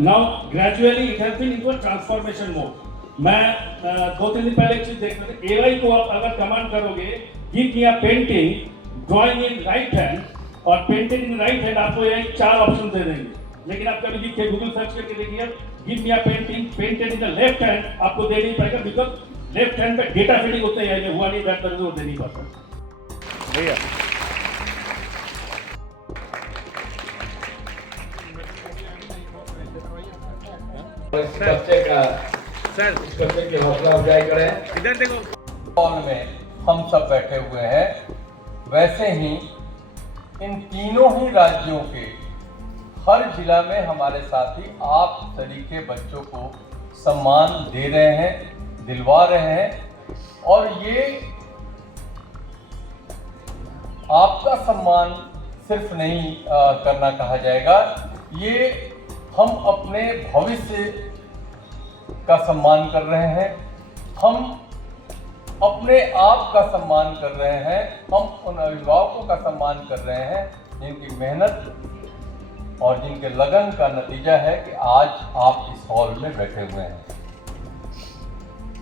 Now gradually it has been into a transformation mode. मैं 2-3 दिन पहले एक चीज देख रहा था, AI को आप अगर कमांड करोगे give me a painting drawing in right hand और पेंटिंग इन राइट हैंड, आपको AI 4 ऑप्शन दे देंगे। लेकिन आप कभी लिखे गूगल सर्च करके देखिए give me a painting painted in the left hand, आपको दे नहीं पाएगा बिकॉज लेफ्ट हैंड पे डेटा फीडिंग उतना AI में हुआ नहीं, दैट तरह से वो दे नहीं पाता। भैया बच्चे की हौसला अफजाई करें। इधर देखो, हॉल में हम सब बैठे हुए हैं, वैसे ही इन तीनों ही राज्यों के हर जिला में हमारे साथी आप तरीके बच्चों को सम्मान दे रहे हैं, दिलवा रहे हैं। और ये आपका सम्मान सिर्फ नहीं करना कहा जाएगा, ये हम अपने भविष्य का सम्मान कर रहे हैं, हम अपने आप का सम्मान कर रहे हैं, हम उन अभिभावकों का सम्मान कर रहे हैं जिनकी मेहनत और जिनके लगन का नतीजा है कि आज आप इस हॉल में बैठे हुए हैं।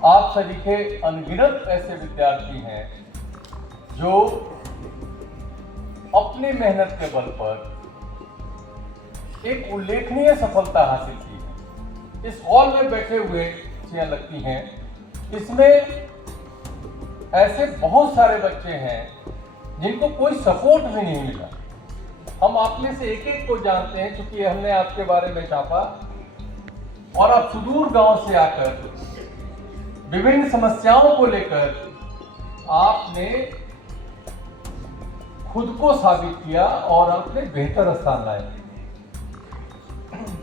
आप सभी अनगिनत ऐसे विद्यार्थी हैं जो अपनी मेहनत के बल पर एक उल्लेखनीय सफलता हासिल की है। इस हॉल में बैठे हुए खुशियां लगती हैं, इसमें ऐसे बहुत सारे बच्चे हैं जिनको कोई सपोर्ट भी नहीं मिला। हम आप में से एक एक को जानते हैं क्योंकि हमने आपके बारे में छापा और आप सुदूर गांव से आकर विभिन्न समस्याओं को लेकर आपने खुद को साबित किया और अपने बेहतर स्थान लाए।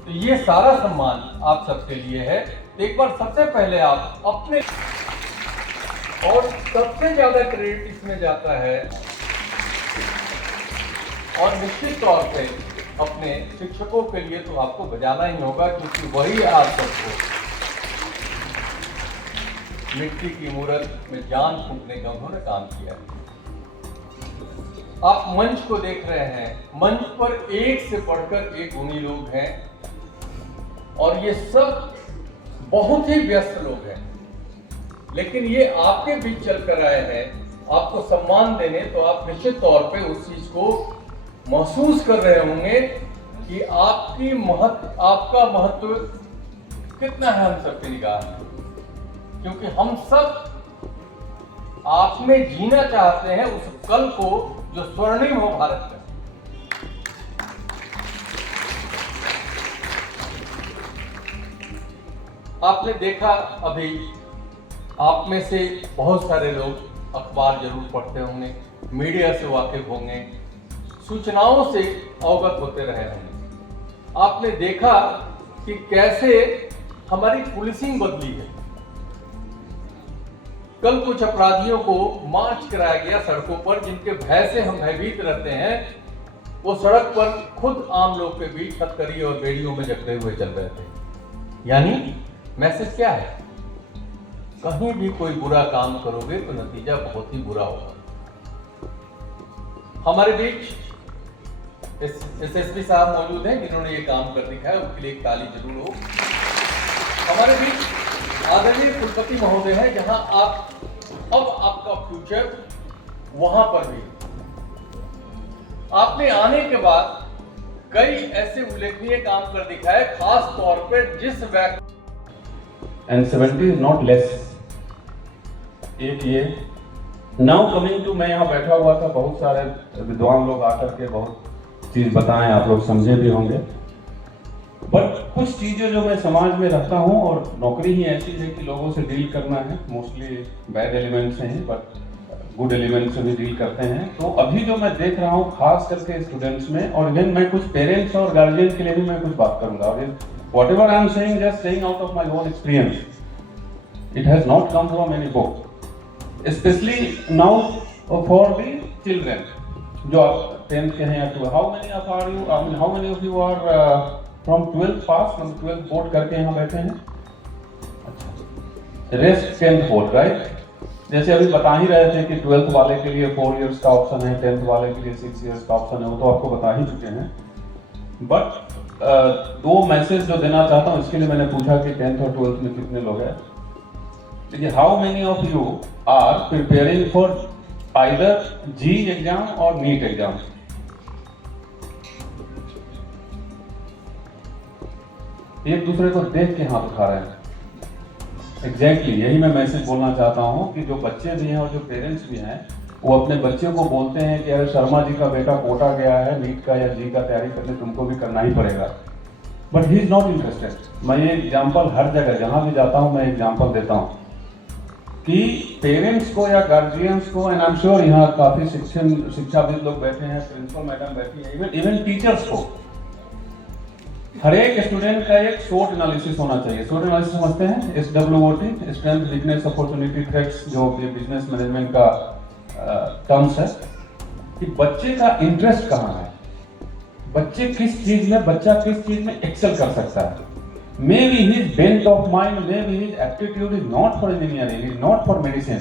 तो ये सारा सम्मान आप सबके लिए है। एक बार सबसे पहले आप अपने, और सबसे ज्यादा क्रेडिट इसमें जाता है और निश्चित तौर पे अपने शिक्षकों के लिए तो आपको बजाना ही होगा क्योंकि वही आप सबको मिट्टी की मूर्त में जान फूंकने का उन्होंने काम किया है। आप मंच को देख रहे हैं, मंच पर एक से बढ़कर एक गुणी लोग हैं और ये सब बहुत ही व्यस्त लोग हैं, लेकिन ये आपके बीच चलकर आए हैं आपको सम्मान देने। तो आप निश्चित तौर पे उस चीज को महसूस कर रहे होंगे कि आपका महत्व कितना है हम सबकी निगाह में, क्योंकि हम सब आप में जीना चाहते हैं उस कल को जो स्वर्णिम हो भारत में। आपने देखा अभी आप में से बहुत सारे लोग अखबार जरूर पढ़ते होंगे, मीडिया से वाकिफ होंगे, सूचनाओं से अवगत होते रहे होंगे। आपने देखा कि कैसे हमारी पुलिसिंग बदली है। कल कुछ अपराधियों को मार्च कराया गया सड़कों पर जिनके भय से हम भयभीत रहते हैं, वो सड़क पर खुद आम लोग के बीच हथकड़ी और बेड़ियों में जकड़े हुए चल रहे थे। यानी मैसेज क्या है? कहीं भी कोई बुरा काम करोगे तो नतीजा बहुत ही बुरा होगा। हमारे बीच एसएसपी साहब मौजूद हैं जिन्होंने ये काम कर दिखाया, उनके लिए एक ताली जरूर हो। हमारे बीच आदरणीय कुलपति महोदय हैं, जहां आप अब आपका फ्यूचर वहां पर भी आपने आने के बाद कई ऐसे उल्लेखनीय काम कर दिखाए, खास तौर पर जिस व्यक्ति and 70 is not less। एक ये नाउ कमिंग टू, मैं यहाँ बैठा हुआ था, बहुत सारे विद्वान लोग आकर के बहुत चीज बताएं, आप लोग समझे भी होंगे, बट कुछ चीजें जो मैं समाज में रहता हूँ और नौकरी ही ऐसी है कि लोगों से डील करना है, मोस्टली बैड एलिमेंट से हैं बट गुड एलिमेंट से भी डील करते हैं। तो अभी जो मैं देख रहा हूँ खास करके स्टूडेंट्स में, और इवन मैं कुछ पेरेंट्स और गार्जियन के लिए भी मैं कुछ बात करूंगा, और whatever I am saying, just saying out of my own experience. It has not come from any book. Especially now for the children जो आप 10th के हैं या 12, how many of are you, I mean how many of you are from 12th pass, मतलब 12th board करके यहाँ बैठे हैं? अच्छा, रेस्ट 10th बोर्ड, राइट? जैसे अभी बता ही रहे थे कि 12th वाले के लिए 4 इयर्स का ऑप्शन है, 10th वाले के लिए 6 इयर्स का ऑप्शन है, वो तो आपको बता ही चुके हैं। बट दो मैसेज जो देना चाहता हूँ, इसके लिए मैंने पूछा कि 10th और 12th में कितने लोग हैं। देखिए, how many of you are preparing for either JEE exam और नीट एग्जाम? एक दूसरे को देख के हाथ उठा रहे हैं। एग्जैक्टली यही मैं मैसेज बोलना चाहता हूँ कि जो बच्चे भी हैं और जो पेरेंट्स भी हैं, वो अपने बच्चे को बोलते हैं कि अरे शर्मा जी का बेटा कोटा गया है, नीट का या जी का तैयारी करने तुमको भी करना ही पड़ेगा, but he is not interested. मैं ये एग्जाम्पल हर जगह जहाँ भी जाता हूँ मैं एग्जाम्पल देता हूँ कि पेरेंट्स को या गार्जियंस को, एंड आई एम श्योर यहाँ काफी शिक्षाविद लोग बैठे हैं, प्रिंसिपल मैडम बैठी है, इवन टीचर्स को, हर एक स्टूडेंट का एक SWOT एनालिसिस होना चाहिए। SWOT एनालिसिस समझते हैं? SWOT, strength, weakness, opportunity, threats, जो ये बिजनेस मैनेजमेंट का टर्म्स है कि बच्चे का इंटरेस्ट कहाँ है, बच्चे किस चीज में, बच्चा किस चीज में एक्सेल कर सकता है। May be his bent of mind, may be his aptitude is not for engineering, is not for medicine,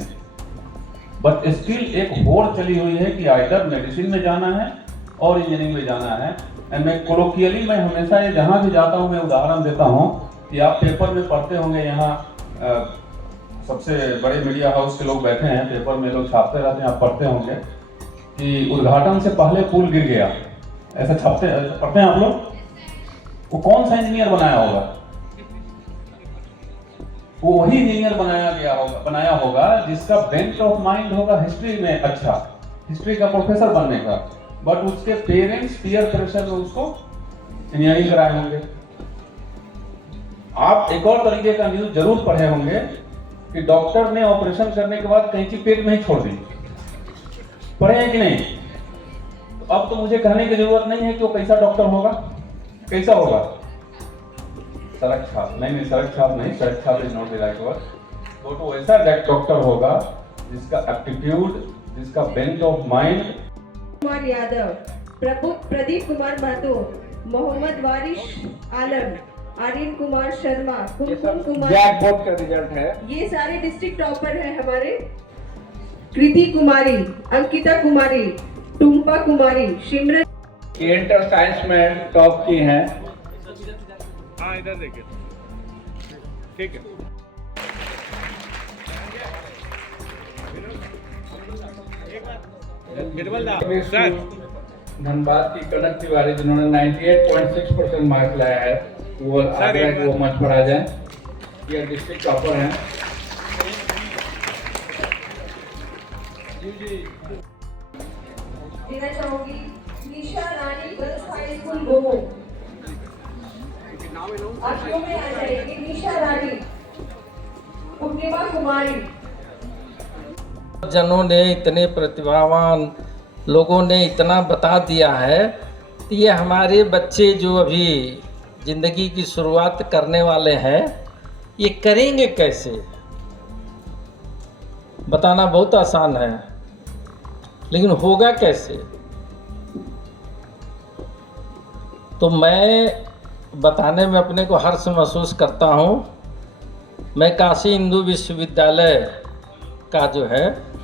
but still एक होड़ चली हुई है कि आइदर मेडिसिन में जाना है और इंजीनियरिंग में जाना है। एंड मैं कोलोकियली, मैं हमेशा ये जहाँ भी जाता हूँ मैं उदाहरण देता हूँ कि आप पेपर में पढ़ते होंगे, यहाँ सबसे बड़े मीडिया हाउस के लोग बैठे हैं, पेपर में लोग छापते रहते हैं, आप पढ़ते होंगे कि उद्घाटन से पहले पुल गिर गया, ऐसा छापते पढ़ते हैं आप लोग। वो कौन सा इंजीनियर बनाया होगा? वो वही इंजीनियर बनाया होगा जिसका बेंट ऑफ माइंड होगा हिस्ट्री में, अच्छा हिस्ट्री का प्रोफेसर बनने का, बट उसके पेरेंट्स पीयर प्रेशर में उसको इंजीनियरिंग कराए होंगे। आप एक और तरीके का न्यूज जरूर पढ़े होंगे कि डॉक्टर ने ऑपरेशन करने के बाद कैंची पेट में ही छोड़ दी, पढ़े हैं कि नहीं? तो अब तो मुझे कहने की जरूरत नहीं है कि वो कैसा डॉक्टर होगा, कैसा होगा? सड़क छाप नहीं, सड़क छाप नहीं, सड़क छाप is not the right word. तो ऐसा डॉक्टर होगा जिसका एप्टीट्यूड, जिसका bent of mind. Kumar Yadav, Pradeep Kumar Mahato, Mohammad Waris Alam, Aryan Kumar Sharma, Kumkum Kumar, black board का रिजल्ट है। ये सारे डिस्ट्रिक्ट टॉपर हैं हमारे। कृति कुमारी, अंकिता कुमारी, टुम्पा कुमारी, सिमरन, ये इंटर साइंस में टॉप की हैं। हाँ इधर देखिए, ठीक है। सर धनबाद की कनक तिवारी जिन्होंने 98.6% मार्क लाया है, वो आग्रह कि वो मंच पर आ जाएं। ये डिस्ट्रिक्ट टॉपर हैं। देना चाहूंगी निशा रानी, गर्ल्स हाई स्कूल गोमो। आप क्यों में आ जाएगी? निशा रानी, पूर्णिमा कुमारी। जनों ने, इतने प्रतिभावान लोगों ने इतना बता दिया है कि ये हमारे बच्चे जो अभी ज़िंदगी की शुरुआत करने वाले हैं, ये करेंगे कैसे? बताना बहुत आसान है, लेकिन होगा कैसे? तो मैं बताने में अपने को हर्ष महसूस करता हूँ। मैं काशी हिंदू विश्वविद्यालय का जो है,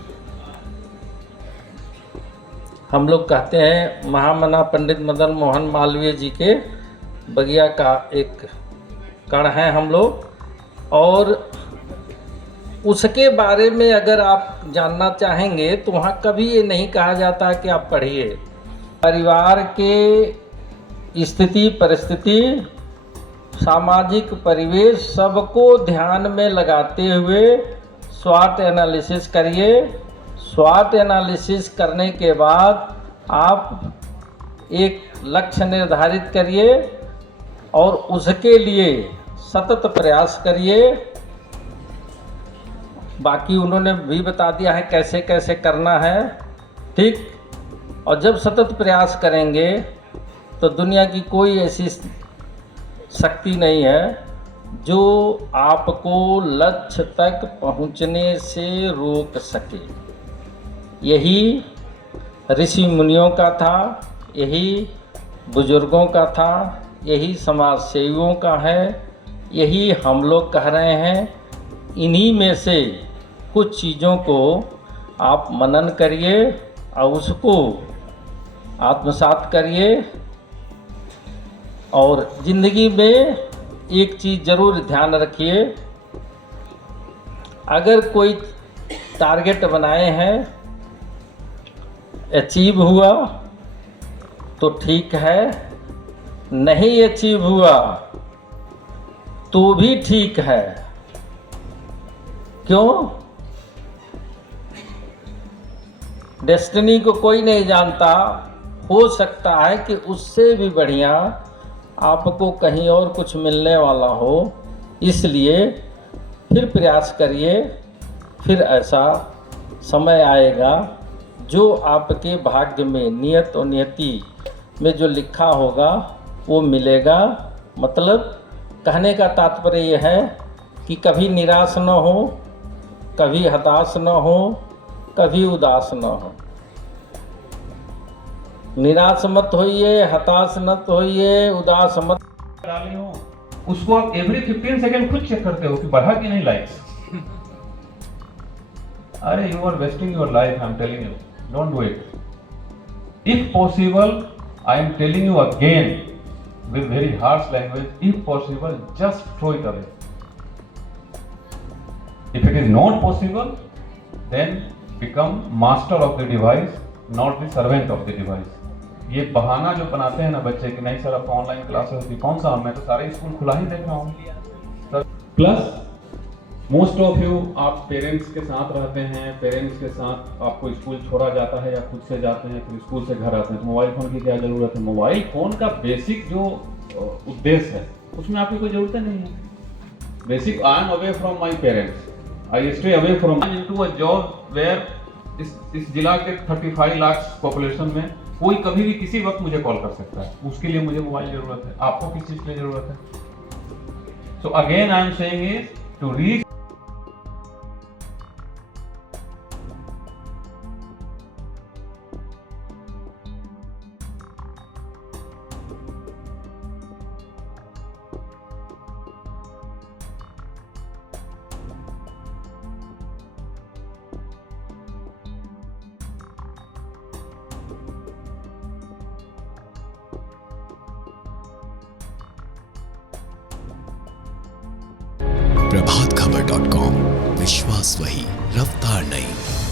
हम लोग कहते हैं महामना पंडित मदन मोहन मालवीय जी के बगिया का एक कण है हम लोग, और उसके बारे में अगर आप जानना चाहेंगे तो वहाँ कभी ये नहीं कहा जाता कि आप पढ़िए। परिवार के स्थिति परिस्थिति, सामाजिक परिवेश सबको ध्यान में लगाते हुए स्वॉट एनालिसिस करिए। स्वॉट एनालिसिस करने के बाद आप एक लक्ष्य निर्धारित करिए और उसके लिए सतत प्रयास करिए। बाकी उन्होंने भी बता दिया है कैसे कैसे करना है, ठीक। और जब सतत प्रयास करेंगे तो दुनिया की कोई ऐसी शक्ति नहीं है जो आपको लक्ष्य तक पहुंचने से रोक सके। यही ऋषि मुनियों का था, यही बुजुर्गों का था, यही समाज सेवियों का है, यही हम लोग कह रहे हैं। इन्हीं में से कुछ चीज़ों को आप मनन करिए और उसको आत्मसात करिए। और ज़िंदगी में एक चीज़ ज़रूर ध्यान रखिए, अगर कोई टारगेट बनाए हैं, अचीव हुआ तो ठीक है, नहीं अचीव हुआ तो भी ठीक है। क्यों? डेस्टिनी को कोई नहीं जानता, हो सकता है कि उससे भी बढ़िया आपको कहीं और कुछ मिलने वाला हो। इसलिए फिर प्रयास करिए, फिर ऐसा समय आएगा जो आपके भाग्य में, नियत और नियति में जो लिखा होगा वो मिलेगा। मतलब कहने का तात्पर्य यह है कि कभी निराश न हो, कभी हताश न हो, कभी उदास न हो। निराश मत होइए, हताश मत होइए, उदास मत डाली हो, उसको आप एवरी 15 सेकंड खुद चेक करते हो कि बढ़ा कि नहीं लाइक्स। अरे you are wasting your life, I am telling you, don't do it. If possible, I am telling you again with very harsh language, if possible, just throw it away. If it is not possible, then become master of the device, not the servant of the device. ये बहाना जो बनाते हैं ना बच्चे कि नहीं sir अब ऑनलाइन क्लासेस होती, कौन सा, मैं तो सारे स्कूल खुला ही देख रहा हूँ। प्लस मोस्ट ऑफ यू आप पेरेंट्स के साथ रहते हैं, पेरेंट्स के साथ आपको स्कूल छोड़ा जाता है या खुद से जाते हैं, फिर स्कूल से घर आते हैं, तो मोबाइल फ़ोन की क्या ज़रूरत है? मोबाइल फ़ोन का बेसिक जो उद्देश्य है उसमें आपकी कोई ज़रूरत नहीं है। Basic, I am away from my parents, I stay away from into a job where इस जिला के 35 लाख पॉपुलेशन में कोई कभी भी किसी वक्त मुझे कॉल कर सकता है। उसके लिए मुझे मोबाइल ज़रूरत है। आपको किस चीज़ की ज़रूरत है? So again I am saying is to reach प्रभातखबर.com, विश्वास वही, रफ्तार नहीं।